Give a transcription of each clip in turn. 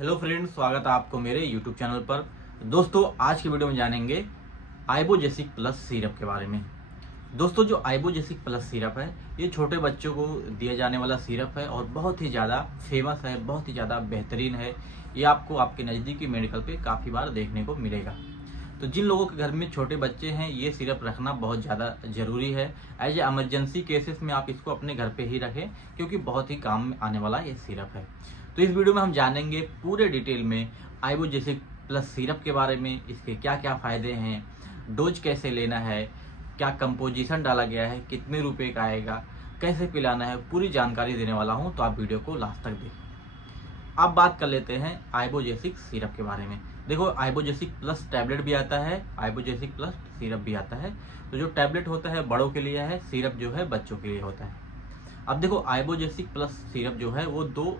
Hello friends, स्वागत है आपको मेरे यूट्यूब चैनल पर। दोस्तों, आज की वीडियो में जानेंगे आइबोजेसिक प्लस सिरप के बारे में। दोस्तों, जो आइबोजेसिक प्लस सिरप है ये छोटे बच्चों को दिया जाने वाला सिरप है और बहुत ही ज़्यादा फेमस है, बहुत ही ज़्यादा बेहतरीन है। ये आपको आपके नज़दीकी मेडिकल पे काफ़ी बार देखने को मिलेगा। तो जिन लोगों के घर में छोटे बच्चे हैं ये सिरप रखना बहुत ज़्यादा ज़रूरी है। एज ए एमरजेंसी केसेस में आप इसको अपने घर पे ही रखें, क्योंकि बहुत ही काम में आने वाला ये सिरप है। तो इस वीडियो में हम जानेंगे पूरे डिटेल में आइबोजेसिक प्लस सिरप के बारे में, इसके क्या क्या फ़ायदे हैं, डोज कैसे लेना है, क्या कंपोजिशन डाला गया है, कितने रुपए का आएगा, कैसे पिलाना है, पूरी जानकारी देने वाला हूँ। तो आप वीडियो को लास्ट तक देखें। अब बात कर लेते हैं आइबोजेसिक सिरप के बारे में। देखो, आइबोजेसिक प्लस टैबलेट भी आता है, आइबोजेसिक प्लस सिरप भी आता है। तो जो टैबलेट होता है बड़ों के लिए है, सिरप जो है बच्चों के लिए होता है। अब देखो, आइबोजेसिक प्लस सिरप जो है वो दो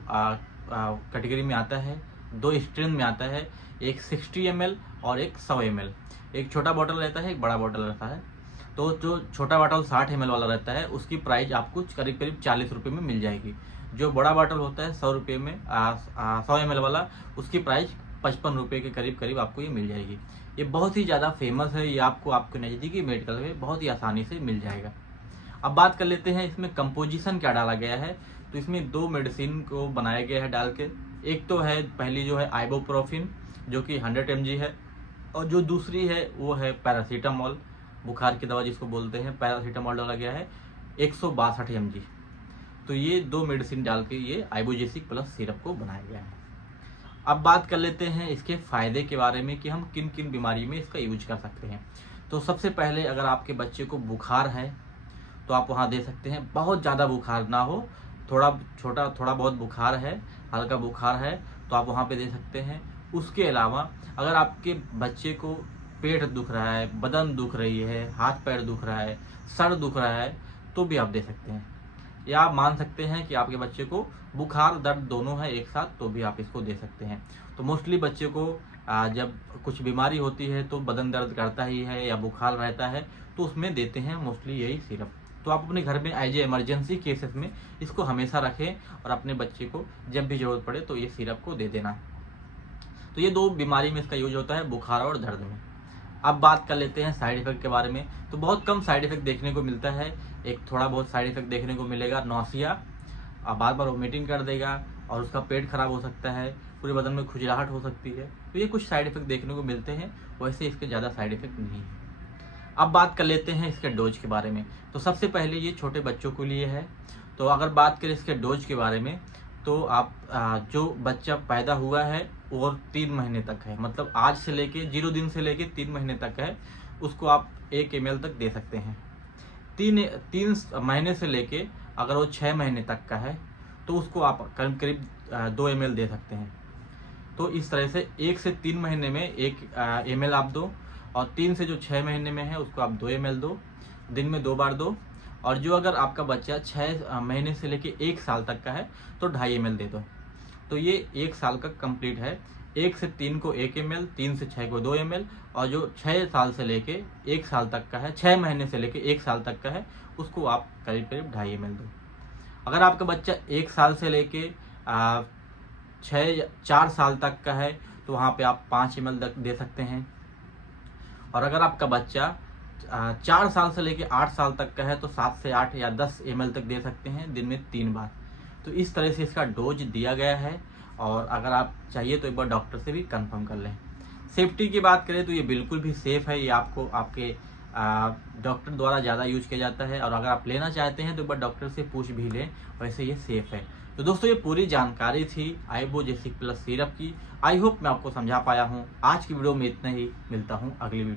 कैटेगरी में आता है, दो स्ट्रेन में आता है। एक 60 ml और एक 100 ml। एक छोटा बॉटल रहता है, एक बड़ा बॉटल रहता है। तो जो छोटा बॉटल 60 ml वाला रहता है उसकी प्राइस आपको करीब करीब 40 रुपये में मिल जाएगी। जो बड़ा बॉटल होता है 100 रुपये में 100 ml वाला, उसकी प्राइस 55 रुपये के करीब करीब आपको ये मिल जाएगी। ये बहुत ही ज़्यादा फेमस है, ये आपको आपके नज़दीकी मेडिकल में बहुत ही आसानी से मिल जाएगा। अब बात कर लेते हैं इसमें कंपोजिशन क्या डाला गया है। तो इसमें दो मेडिसिन को बनाया गया है डाल के। एक तो है, पहली जो है आइबोप्रोफिन जो कि 100 mg है, और जो दूसरी है वो है पैरासीटामोल, बुखार की दवा जिसको बोलते हैं, पैरासीटामोल डाला गया है 162 mg। तो ये दो मेडिसिन डाल के ये आइबोजेसिक प्लस सिरप को बनाया गया है। अब बात कर लेते हैं इसके फ़ायदे के बारे में कि हम किन किन बीमारी में इसका यूज कर सकते हैं। तो सबसे पहले, अगर आपके बच्चे को बुखार है तो आप वहाँ दे सकते हैं। बहुत ज़्यादा बुखार ना हो, थोड़ा बहुत बुखार है, हल्का बुखार है, तो आप वहाँ पे दे सकते हैं। उसके अलावा अगर आपके बच्चे को पेट दुख रहा है, बदन दुख रही है, हाथ पैर दुख रहा है, सर दुख रहा है, तो भी आप दे सकते हैं। या आप मान सकते हैं कि आपके बच्चे को बुखार दर्द दोनों है एक साथ, तो भी आप इसको दे सकते हैं। तो मोस्टली बच्चे को जब कुछ बीमारी होती है तो बदन दर्द करता ही है या बुखार रहता है, तो उसमें देते हैं मोस्टली यही सिरप। तो आप अपने घर में एज ए इमरजेंसी केसेस में इसको हमेशा रखें और अपने बच्चे को जब भी ज़रूरत पड़े तो ये सिरप को दे देना। तो ये दो बीमारी में इसका यूज होता है, बुखार और दर्द में। अब बात कर लेते हैं साइड इफेक्ट के बारे में। तो बहुत कम साइड इफेक्ट देखने को मिलता है। एक थोड़ा बहुत साइड इफेक्ट देखने को मिलेगा, नौसिया, बार बार वोमिटिंग कर देगा और उसका पेट खराब हो सकता है, पूरे बदन में खुजलाहट हो सकती है। तो ये कुछ साइड इफेक्ट देखने को मिलते हैं, वैसे इसके ज़्यादा साइड इफेक्ट नहीं है। अब बात कर लेते हैं इसके डोज के बारे में। तो सबसे पहले ये छोटे बच्चों के लिए है। तो अगर बात करें इसके डोज के बारे में, तो आप जो बच्चा पैदा हुआ है और 3 महीने तक है, मतलब आज से लेके 0 दिन से लेके 3 महीने तक है, उसको आप 1 ml तक दे सकते हैं। 3 महीने से लेके अगर वो 6 महीने तक का है तो उसको आप करीब करीब 2 ml दे सकते हैं। तो इस तरह से 1 से 3 महीने में 1 ml आप दो, और 3 से जो 6 महीने में है उसको आप 2 ml दो, दिन में 2 बार दो। और जो अगर आपका बच्चा 6 महीने से लेके 1 साल तक का है तो 2.5 ml दे दो। तो ये 1 साल का कंप्लीट है। 1 से 3 को 1 ml, 3 से 6 को 2 ml, और जो 6 साल से लेके 1 साल तक का है, 6 महीने से लेके 1 साल तक का है, उसको आप करीब करीब 2.5 ml दो। अगर आपका बच्चा 1 साल से लेके 4 साल तक का है तो वहाँ पे आप 5 ml तक दे सकते हैं। और अगर आपका बच्चा 4 साल से लेके 8 साल तक का है तो 7 से 8 या 10 ml तक दे सकते हैं, दिन में 3 बार। तो इस तरह से इसका डोज दिया गया है, और अगर आप चाहिए तो एक बार डॉक्टर से भी कंफर्म कर लें। सेफ्टी की बात करें तो ये बिल्कुल भी सेफ़ है। ये आपको आपके डॉक्टर द्वारा ज़्यादा यूज किया जाता है, और अगर आप लेना चाहते हैं तो एक बार डॉक्टर से पूछ भी लें, वैसे ये सेफ़ है। तो दोस्तों, ये पूरी जानकारी थी आइबोजेसिक प्लस सिरप की। आई होप मैं आपको समझा पाया हूँ। आज की वीडियो में इतना ही, मिलता हूँ अगली वीडियो।